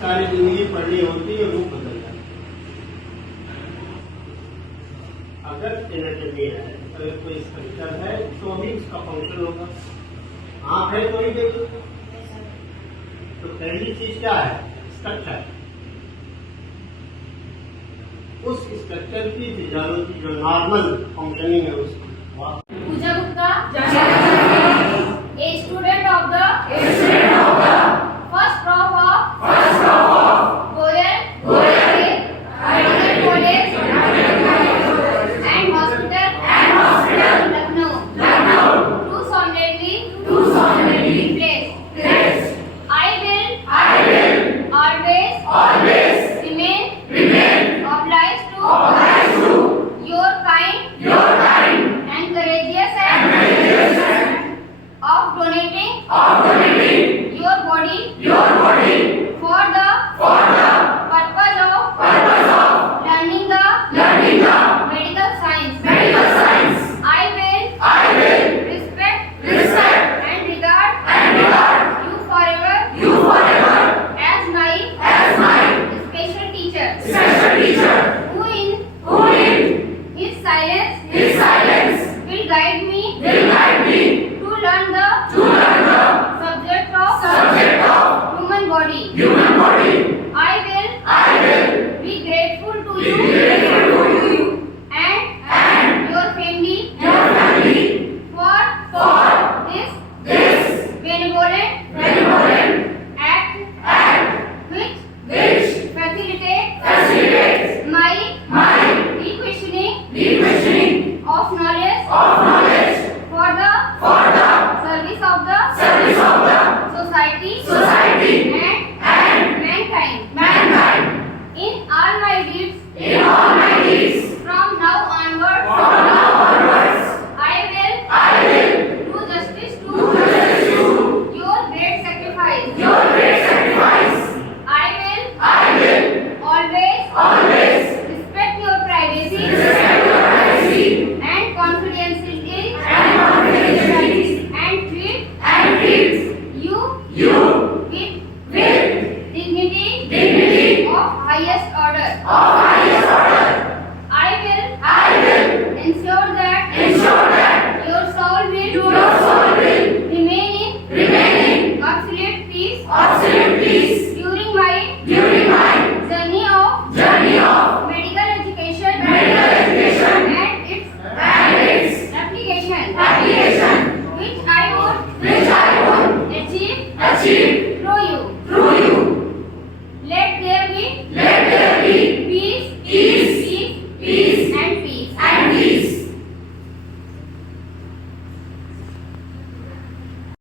सारी जिंदगी पढ़नी होती है, रूप बदल जाता है। अगर एनाटॉमी है, अगर कोई स्ट्रक्चर है तो ही उसका फंक्शन होगा। आंख है तो ही देखो। तो पहली चीज क्या है? स्ट्रक्चर। उस स्ट्रक्चर की फिजियोलॉजी जो नॉर्मल फंक्शनिंग है उसकी। Pooja Gupta, a student of the first crop of Goyal Medical College and Hospital, Lucknow, too solemnly placed. I will always remain obliged to your kind and courageous act of donating your body for the purpose of learning the medical science. I will respect and regard you forever as my special teacher, who in his silence will guide me to learn the subject of human body. I will be grateful to you and your family for this benevolent act which facilitates my requisitioning of knowledge for the service of the society and mankind. In all my deeds from now onwards, I will do justice to your great sacrifice. I will always respect your privacy and confidentiality and treat you with dignity of highest order.